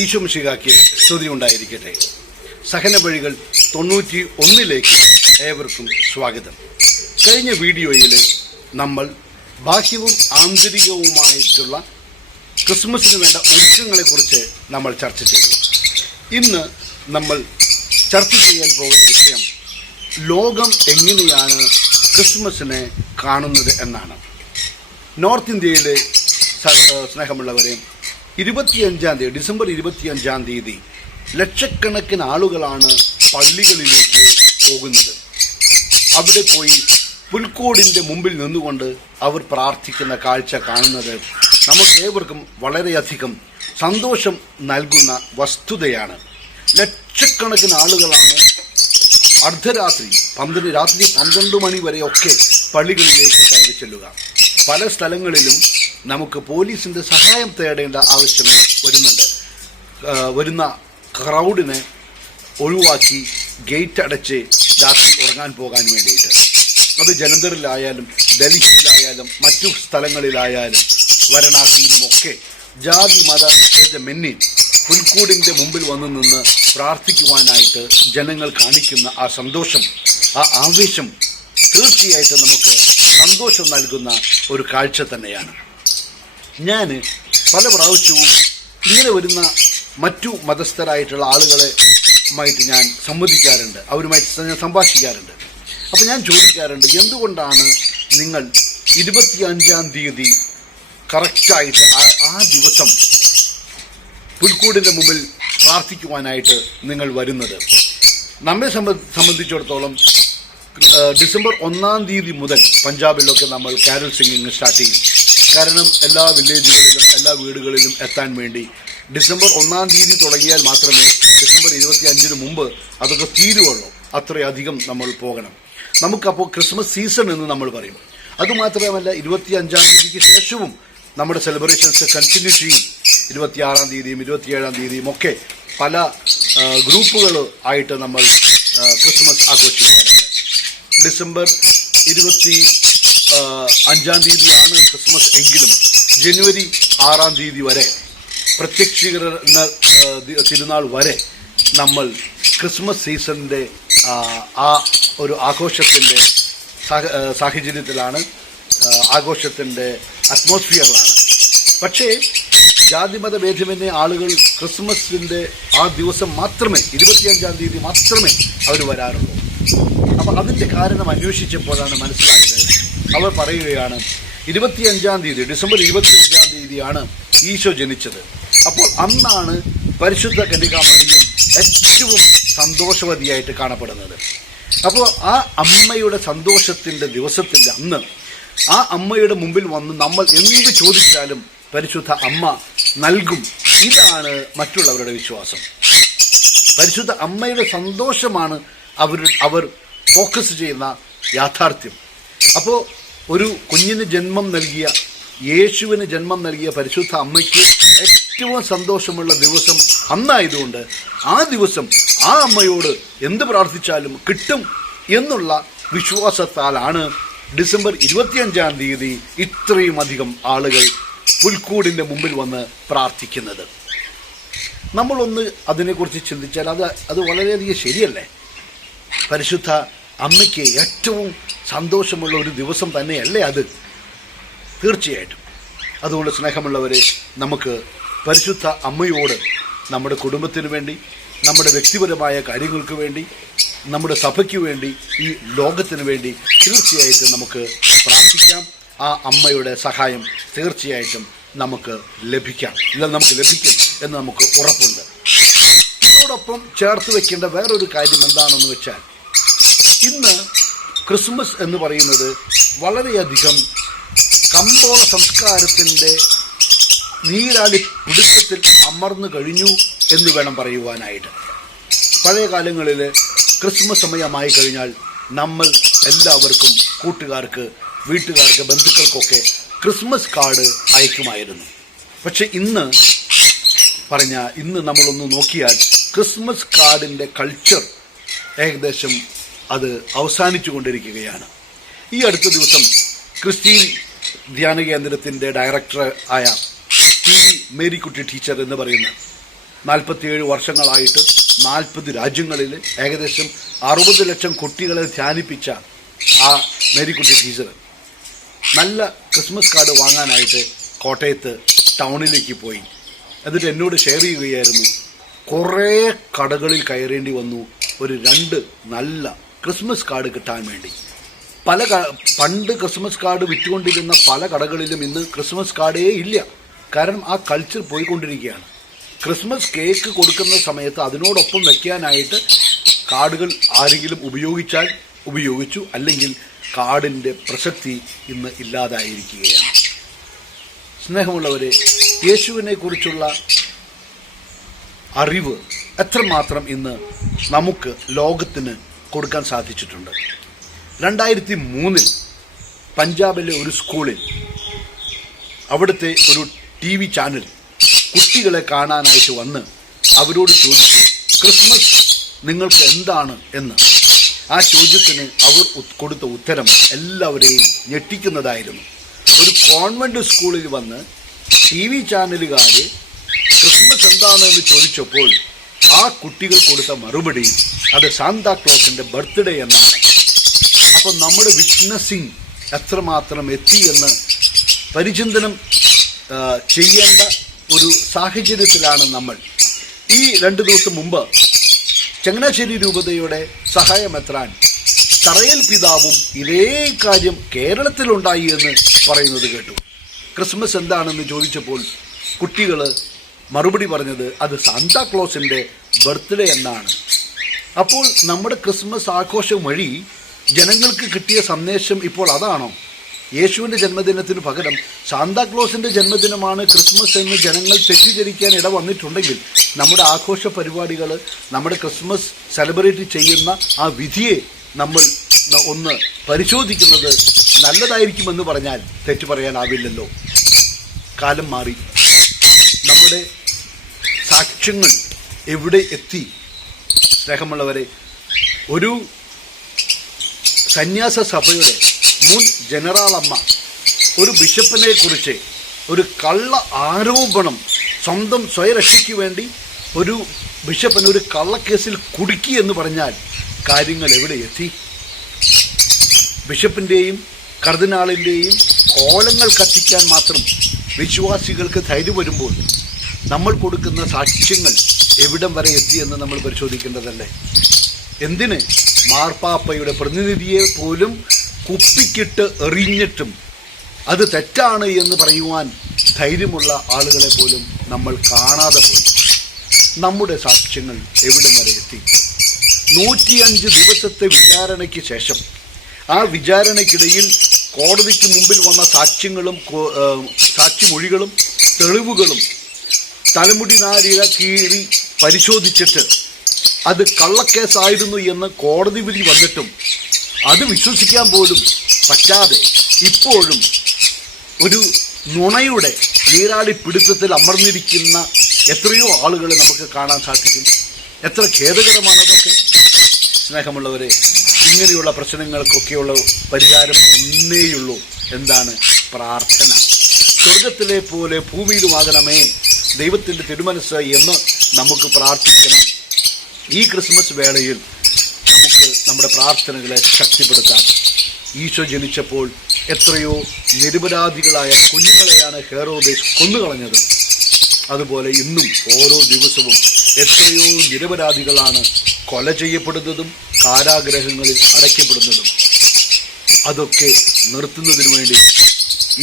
ഈശോമിഷികാക്ക് സ്തുതി ഉണ്ടായിരിക്കട്ടെ. സഹന വഴികൾ തൊണ്ണൂറ്റി ഒന്നിലേക്ക് ഏവർക്കും സ്വാഗതം. കഴിഞ്ഞ വീഡിയോയിൽ നമ്മൾ ബാഹ്യവും ആന്തരികവുമായിട്ടുള്ള ക്രിസ്മസിന് വേണ്ട ഒരുക്കങ്ങളെക്കുറിച്ച് നമ്മൾ ചർച്ച ചെയ്തു. ഇന്ന് നമ്മൾ ചർച്ച ചെയ്യാൻ പോകുന്ന വിഷയം ലോകം എങ്ങനെയാണ് ക്രിസ്മസിനെ കാണുന്നത് എന്നാണ്. നോർത്ത് ഇന്ത്യയിലെ സ്നേഹമുള്ളവരെയും ഇരുപത്തിയഞ്ചാം തീയതി ഡിസംബർ ഇരുപത്തിയഞ്ചാം തീയതി ലക്ഷക്കണക്കിന് ആളുകളാണ് പള്ളികളിലേക്ക് പോകുന്നത്. അവിടെ പോയി പുൽക്കോടിന്റെ മുമ്പിൽ നിന്നുകൊണ്ട് അവർ പ്രാർത്ഥിക്കുന്ന കാഴ്ച കാണുന്നത് നമുക്ക് ഏവർക്കും വളരെയധികം സന്തോഷം നൽകുന്ന വസ്തുതയാണ്. ലക്ഷക്കണക്കിന് ആളുകളാണ് അർദ്ധരാത്രി പന്ത്രണ്ട് രാത്രി പന്ത്രണ്ട് മണി വരെയൊക്കെ പള്ളികളിലേക്ക് കയറി ചെല്ലുക. പല സ്ഥലങ്ങളിലും നമുക്ക് പോലീസിന്റെ സഹായം തേടേണ്ട ആവശ്യം വരുന്നുണ്ട്. വരുന്ന ക്രൗഡിനെ ഒഴിവാക്കി ഗേറ്റ് അടച്ച് രാത്രി ഉറങ്ങാൻ പോകാൻ വേണ്ടിയിട്ട്. അത് ജലന്ധറിലായാലും ഡൽഹിയിലായാലും മറ്റു സ്ഥലങ്ങളിലായാലും വാരണാസിയിലുമൊക്കെ ജാതി മത ഭേദമെന്നി പുൽക്കൂടിന്റെ മുമ്പിൽ വന്നു നിന്ന് പ്രാർത്ഥിക്കുവാനായിട്ട് ജനങ്ങൾ കാണിക്കുന്ന ആ സന്തോഷം ആ ആവേശം തീർച്ചയായിട്ടും നമുക്ക് സന്തോഷം നൽകുന്ന ഒരു കാഴ്ച തന്നെയാണ്. ഞാൻ പല പ്രാവശ്യവും ഇങ്ങനെ വരുന്ന മറ്റു മതസ്ഥരായിട്ടുള്ള ആളുകളെ മായിട്ട് ഞാൻ സംവദിക്കാറുണ്ട്. അവരുമായിട്ട് ഞാൻ സംഭാഷിക്കാറുണ്ട്. അപ്പോൾ ഞാൻ ചോദിക്കാറുണ്ട് എന്തുകൊണ്ടാണ് നിങ്ങൾ ഇരുപത്തിയഞ്ചാം തീയതി കറക്റ്റായിട്ട് ആ ദിവസം പുൽക്കൂടിന്റെ മുമ്പിൽ പ്രാർത്ഥിക്കുവാനായിട്ട് നിങ്ങൾ വരുന്നത്? നമ്മെ സംബ- സംബന്ധിച്ചിടത്തോളം ഡിസംബർ ഒന്നാം തീയതി മുതൽ പഞ്ചാബിലൊക്കെ നമ്മൾ കാരൽ സിംഗിങ് സ്റ്റാർട്ട് ചെയ്യും. കാരണം എല്ലാ വില്ലേജുകളിലും എല്ലാ വീടുകളിലും എത്താൻ വേണ്ടി. ഡിസംബർ ഒന്നാം തീയതി തുടങ്ങിയാൽ മാത്രമേ ഡിസംബർ ഇരുപത്തി അഞ്ചിന് മുമ്പ് അതൊക്കെ തീരുവുള്ളൂ. അത്രയധികം നമ്മൾ പോകണം. നമുക്കപ്പോൾ ക്രിസ്മസ് സീസൺ എന്ന് നമ്മൾ പറയും. അതുമാത്രമല്ല ഇരുപത്തി അഞ്ചാം തീയതിക്ക് ശേഷവും നമ്മുടെ സെലിബ്രേഷൻസ് കണ്ടിന്യൂ ചെയ്യും. ഇരുപത്തിയാറാം തീയതിയും ഇരുപത്തിയേഴാം തീയതിയും ഒക്കെ പല ഗ്രൂപ്പുകൾ ആയിട്ട് നമ്മൾ ക്രിസ്മസ് ആഘോഷിക്കാറുണ്ട്. ഡിസംബർ ഇരുപത്തി അഞ്ചാം തീയതിയാണ് ക്രിസ്മസ് എങ്കിലും ജനുവരി ആറാം തീയതി വരെ പ്രത്യക്ഷീകരണ തിരുനാൾ വരെ നമ്മൾ ക്രിസ്മസ് സീസണിന്റെ ആ ഒരു ആഘോഷത്തിന്റെ സാഹചര്യത്തിലാണ് ആഘോഷത്തിന്റെ അറ്റ്മോസ്ഫിയറിലാണ് പക്ഷേ ജാതിമത ഭേദമന്യേ ആളുകൾ ക്രിസ്മസിന്റെ ആ ദിവസം മാത്രമേ ഇരുപത്തിയഞ്ചാം തീയതി മാത്രമേ അവർ വരാറുള്ളൂ. അപ്പോൾ അതിന്റെ കാരണം അന്വേഷിച്ചപ്പോഴാണ് മനസ്സിലായത് അവർ പറയുകയാണ് ഇരുപത്തിയഞ്ചാം തീയതി ഡിസംബർ ഇരുപത്തിയഞ്ചാം തീയതിയാണ് ഈശോ ജനിച്ചത്. അപ്പോൾ അന്നാണ് പരിശുദ്ധ കന്യകാമറിയും ഏറ്റവും സന്തോഷവതിയായിട്ട് കാണപ്പെടുന്നത്. അപ്പോൾ ആ അമ്മയുടെ സന്തോഷത്തിന്റെ ദിവസത്തിന്റെ അന്ന് ആ അമ്മയുടെ മുമ്പിൽ വന്ന് നമ്മൾ എന്ത് ചോദിച്ചാലും പരിശുദ്ധ അമ്മ നൽകും. ഇതാണ് മറ്റുള്ളവരുടെ വിശ്വാസം. പരിശുദ്ധ അമ്മയുടെ സന്തോഷമാണ് അവർ അവർ ഫോക്കസ് ചെയ്യുന്ന യാഥാർത്ഥ്യം. അപ്പോൾ ഒരു കുഞ്ഞിന് ജന്മം നൽകിയ യേശുവിന് ജന്മം നൽകിയ പരിശുദ്ധ അമ്മയ്ക്ക് ഏറ്റവും സന്തോഷമുള്ള ദിവസം അന്നായതുകൊണ്ട് ആ ദിവസം ആ അമ്മയോട് എന്ത് പ്രാർത്ഥിച്ചാലും കിട്ടും എന്നുള്ള വിശ്വാസത്താലാണ് ഡിസംബർ ഇരുപത്തിയഞ്ചാം തീയതി ഇത്രയും അധികം ആളുകൾ പുൽക്കൂടിന്റെ മുമ്പിൽ വന്ന് പ്രാർത്ഥിക്കുന്നത്. നമ്മളൊന്ന് അതിനെക്കുറിച്ച് ചിന്തിച്ചാൽ അത് അത് വളരെയധികം ശരിയല്ലേ? പരിശുദ്ധ അമ്മയ്ക്ക് ഏറ്റവും സന്തോഷമുള്ള ഒരു ദിവസം തന്നെയല്ലേ അത്? തീർച്ചയായിട്ടും. അതുകൊണ്ട് സ്നേഹമുള്ളവരെ നമുക്ക് പരിശുദ്ധ അമ്മയോട് നമ്മുടെ കുടുംബത്തിന് വേണ്ടി നമ്മുടെ വ്യക്തിപരമായ കാര്യങ്ങൾക്ക് വേണ്ടി നമ്മുടെ സഭയ്ക്ക് വേണ്ടി ഈ ലോകത്തിന് വേണ്ടി തീർച്ചയായിട്ടും നമുക്ക് പ്രാർത്ഥിക്കാം. ആ അമ്മയുടെ സഹായം തീർച്ചയായിട്ടും നമുക്ക് ലഭിക്കാം. ഇല്ല നമുക്ക് ലഭിക്കും എന്ന് നമുക്ക് ഉറപ്പുണ്ട്. ഇതോടൊപ്പം ചേർത്ത് വെക്കേണ്ട വേറൊരു കാര്യം എന്താണെന്ന് വെച്ചാൽ ഇന്ന് ക്രിസ്മസ് എന്ന് പറയുന്നത് വളരെയധികം കമ്പോള സംസ്കാരത്തിന്റെ നീരാളി പിടുത്തത്തിൽ അമർന്നു കഴിഞ്ഞു എന്ന് വേണം പറയുവാനായിട്ട്. പഴയ കാലങ്ങളിൽ ക്രിസ്മസ് സമയമായി കഴിഞ്ഞാൽ നമ്മൾ എല്ലാവർക്കും കൂട്ടുകാർക്ക് വീട്ടുകാർക്ക് ബന്ധുക്കൾക്കൊക്കെ ക്രിസ്മസ് കാർഡ് അയക്കുമായിരുന്നു. പക്ഷെ ഇന്ന് പറഞ്ഞ ഇന്ന് നമ്മളൊന്ന് നോക്കിയാൽ ക്രിസ്മസ് കാർഡിന്റെ കൾച്ചർ ഏകദേശം അത് അവസാനിച്ചു കൊണ്ടിരിക്കുകയാണ്. ഈ അടുത്ത ദിവസം ക്രിസ്ത്യൻ ധ്യാന കേന്ദ്രത്തിന്റെ ഡയറക്ടർ ആയ ടി മേരിക്കുട്ടി ടീച്ചർ എന്ന് പറയുന്ന നാൽപ്പത്തിയേഴ് വർഷങ്ങളായിട്ട് നാൽപ്പത് രാജ്യങ്ങളിൽ ഏകദേശം അറുപത് ലക്ഷം കുട്ടികളെ ധ്യാനിപ്പിച്ച ആ മേരിക്കുട്ടി ടീച്ചർ. നല്ല ക്രിസ്മസ് കാർഡ് വാങ്ങാനായിട്ട് കോട്ടയത്ത് ടൗണിലേക്ക് പോയി. എന്നിട്ട് എന്നോട് ഷെയർ ചെയ്യുകയായിരുന്നു കുറേ കടകളിൽ കയറേണ്ടി വന്നു ഒരു രണ്ട് നല്ല ക്രിസ്മസ് കാർഡ് കിട്ടാൻ വേണ്ടി. പല പണ്ട് ക്രിസ്മസ് കാർഡ് വിറ്റുകൊണ്ടിരുന്ന പല കടകളിലും ഇന്ന് ക്രിസ്മസ് കാർഡേ ഇല്ല. കാരണം ആ കൾച്ചർ പോയിക്കൊണ്ടിരിക്കുകയാണ്. ക്രിസ്മസ് കേക്ക് കൊടുക്കുന്ന സമയത്ത് അതിനോടൊപ്പം വയ്ക്കാനായിട്ട് കാർഡുകൾ ആരെങ്കിലും ഉപയോഗിച്ചാൽ ഉപയോഗിച്ചു അല്ലെങ്കിൽ കാർഡിന്റെ പ്രസക്തി ഇന്ന് ഇല്ലാതായിരിക്കുകയാണ്. സ്നേഹമുള്ളവരെ യേശുവിനെക്കുറിച്ചുള്ള അറിവ് എത്രമാത്രം ഇന്ന് നമുക്ക് ലോകത്തിന് കൊടുക്കാൻ സാധിച്ചിട്ടുണ്ട്. രണ്ടായിരത്തി മൂന്നിൽ പഞ്ചാബിലെ ഒരു സ്കൂളിൽ അവിടുത്തെ ഒരു ടി വി ചാനൽ കുട്ടികളെ കാണാനായിട്ട് വന്ന് അവരോട് ചോദിച്ചു ക്രിസ്മസ് നിങ്ങൾക്ക് എന്താണ്? എന്ന്. ആ ചോദ്യത്തിന് അവർ കൊടുത്ത ഉത്തരം എല്ലാവരെയും ഞെട്ടിക്കുന്നതായിരുന്നു. ഒരു കോൺവെന്റ് സ്കൂളിൽ വന്ന് ടി വി ചാനലുകാർ ക്രിസ്മസ് എന്താണെന്ന് ചോദിച്ചപ്പോൾ ആ കുട്ടികൾ കൊടുത്ത മറുപടി അത് സാന്താക്ലോസിന്റെ ബർത്ത്ഡേ എന്നാണ്. അപ്പോൾ നമ്മുടെ വിറ്റ്നസിങ് എത്രമാത്രം എത്തി എന്ന് പരിചിന്തനം ചെയ്യേണ്ട ഒരു സാഹചര്യത്തിലാണ് നമ്മൾ. ഈ രണ്ട് ദിവസം മുമ്പ് ചങ്ങനാശ്ശേരി രൂപതയുടെ സഹായമെത്രാൻ തറയൽ പിതാവും ഇതേ കാര്യം കേരളത്തിലുണ്ടായി എന്ന് പറയുന്നത് കേട്ടു. ക്രിസ്മസ് എന്താണെന്ന് ചോദിച്ചപ്പോൾ കുട്ടികൾ മറുപടി പറഞ്ഞത് അത് സാന്താക്ലോസിന്റെ ബർത്ത്ഡേ എന്നാണ്. അപ്പോൾ നമ്മുടെ ക്രിസ്മസ് ആഘോഷം വഴി ജനങ്ങൾക്ക് കിട്ടിയ സന്ദേശം ഇപ്പോൾ അതാണോ? യേശുവിന്റെ ജന്മദിനത്തിന് പകരം സാന്താക്ലോസിന്റെ ജന്മദിനമാണ് ക്രിസ്മസ് എന്ന് ജനങ്ങൾ തെറ്റിദ്ധരിക്കാൻ ഇട വന്നിട്ടുണ്ടെങ്കിൽ നമ്മുടെ ആഘോഷ പരിപാടികൾ നമ്മുടെ ക്രിസ്മസ് സെലിബ്രേറ്റ് ചെയ്യുന്ന ആ വിധിയെ നമ്മൾ ഒന്ന് പരിശോധിക്കുന്നത് നല്ലതായിരിക്കുമെന്ന് പറഞ്ഞാൽ തെറ്റു പറയാനാവില്ലല്ലോ. കാലം മാറി. നമ്മുടെ സാക്ഷ്യങ്ങൾ എവിടെ എത്തി? സ്നേഹമുള്ളവരെ ഒരു സന്യാസ സഭയുടെ മുൻ ജനറാളമ്മ ഒരു ബിഷപ്പിനെ കുറിച്ച് ഒരു കള്ള ആരോപണം സ്വന്തം സ്വയരക്ഷയ്ക്ക് വേണ്ടി ഒരു ബിഷപ്പിന് ഒരു കള്ളക്കേസിൽ കുടുക്കി എന്ന് പറഞ്ഞാൽ കാര്യങ്ങൾ എവിടെ എത്തി? ബിഷപ്പിന്റെയും കർദിനാളിന്റെയും കോലങ്ങൾ കത്തിക്കാൻ മാത്രം വിശ്വാസികൾക്ക് ധൈര്യം വരുമ്പോൾ നമ്മൾ കൊടുക്കുന്ന സാക്ഷ്യങ്ങൾ എവിടം വരെ എത്തി എന്ന് നമ്മൾ പരിശോധിക്കേണ്ടതല്ലേ? എന്തിന് മാർപ്പാപ്പയുടെ പ്രതിനിധിയെ പോലും കുപ്പിക്കിട്ട് എറിഞ്ഞിട്ടും അത് തെറ്റാണ് എന്ന് പറയുവാൻ ധൈര്യമുള്ള ആളുകളെ പോലും നമ്മൾ കാണാതെ പോയി. നമ്മുടെ സാക്ഷ്യങ്ങൾ എവിടം വരെ എത്തി? നൂറ്റിയഞ്ച് ദിവസത്തെ വിചാരണയ്ക്ക് ശേഷം ആ വിചാരണയ്ക്കിടയിൽ കോടതിക്ക് മുമ്പിൽ വന്ന സാക്ഷ്യങ്ങളും സാക്ഷിമൊഴികളും തെളിവുകളും തലമുടി നാരിക കീറി പരിശോധിച്ചിട്ട് അത് കള്ളക്കേസായിരുന്നു എന്ന് കോടതി വിധി വന്നിട്ടും അത് വിശ്വസിക്കാൻ പോലും പറ്റാതെ ഇപ്പോഴും ഒരു നുണയുടെ നീരാളി പിടുത്തത്തിൽ അമർന്നിരിക്കുന്ന എത്രയോ ആളുകളെ നമുക്ക് കാണാൻ സാധിക്കും. എത്ര ഖേദകരമാണ് അതൊക്കെ. സ്നേഹമുള്ളവരെ ഇങ്ങനെയുള്ള പ്രശ്നങ്ങൾക്കൊക്കെയുള്ള പരിഹാരം ഒന്നേയുള്ളൂ. എന്താണ് പ്രാർത്ഥന? സ്വർഗത്തിലെ പോലെ ഭൂമിയിലുമാകണമേ ദൈവത്തിന്റെ തിരുമനസ് എന്ന് നമുക്ക് പ്രാർത്ഥിക്കണം. ഈ ക്രിസ്മസ് വേളയിൽ നമുക്ക് നമ്മുടെ പ്രാർത്ഥനകളെ ശക്തിപ്പെടുത്താം. ഈശോ ജനിച്ചപ്പോൾ എത്രയോ നിരപരാധികളായ കുഞ്ഞുങ്ങളെയാണ് ഹേറോദേശ് കൊന്നുകളഞ്ഞത്. അതുപോലെ ഇന്നും ഓരോ ദിവസവും എത്രയോ നിരപരാധികളാണ് കൊല ചെയ്യപ്പെടുന്നതും കാരാഗ്രഹങ്ങളിൽ അടയ്ക്കപ്പെടുന്നതും. അതൊക്കെ നിർത്തുന്നതിനു വേണ്ടി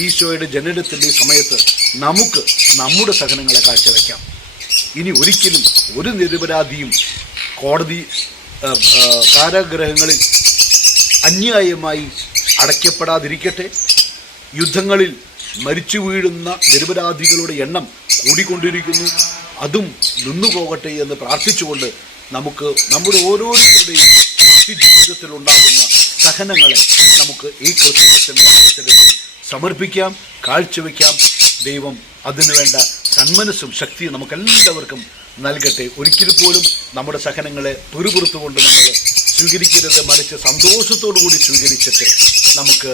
ഈശോയുടെ ജനനത്തിന്റെ സമയത്ത് നമുക്ക് നമ്മുടെ സഹനങ്ങളെ കാഴ്ചവെക്കാം. ഇനി ഒരിക്കലും ഒരു നിരപരാധിയും കോടതി കാരാഗ്രഹങ്ങളിൽ അന്യായമായി അടയ്ക്കപ്പെടാതിരിക്കട്ടെ. യുദ്ധങ്ങളിൽ മരിച്ചു വീഴുന്ന നിരപരാധികളുടെ എണ്ണം കൂടിക്കൊണ്ടിരിക്കുന്നു. അതും നിന്നുപോകട്ടെ എന്ന് പ്രാർത്ഥിച്ചുകൊണ്ട് നമുക്ക് നമ്മുടെ ഓരോരുത്തരുടെയും ജീവിതത്തിലുണ്ടാകുന്ന സഹനങ്ങളെ നമുക്ക് ഈ ക്രിസ്മസിന്റെ അവസരത്തിൽ സമർപ്പിക്കാം കാഴ്ചവെക്കാം. ദൈവം അതിനുവേണ്ട സന്മനസ്സും ശക്തിയും നമുക്കെല്ലാവർക്കും നൽകട്ടെ. ഒരിക്കൽ പോലും നമ്മുടെ സഹനങ്ങളെ പിറുപിറുത്തുകൊണ്ട് നമ്മൾ സ്വീകരിക്കരുത് മറിച്ച് സന്തോഷത്തോടു കൂടി സ്വീകരിച്ചിട്ട് നമുക്ക്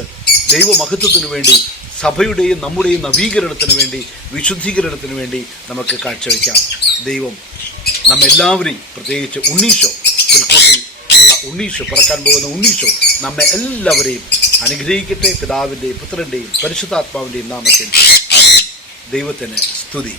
ദൈവമഹത്വത്തിന് വേണ്ടി സഭയുടെയും നമ്മുടെയും നവീകരണത്തിന് വേണ്ടി വിശുദ്ധീകരണത്തിന് വേണ്ടി നമുക്ക് കാഴ്ചവെക്കാം. ദൈവം നമ്മെല്ലാവരെയും പ്രത്യേകിച്ച് ഉണ്ണീശോ പുൽക്കൂട്ടിൽ ഉള്ള ഉണ്ണീശോ പറക്കാൻ പോകുന്ന ഉണ്ണീശോ നമ്മെ എല്ലാവരെയും അനുഗ്രഹിക്കട്ടെ പിതാവിന്റെയും പുത്രന്റെയും പരിശുദ്ധാത്മാവിന്റെയും നാമത്തിൽ. ദൈവത്തിന് സ്തുതി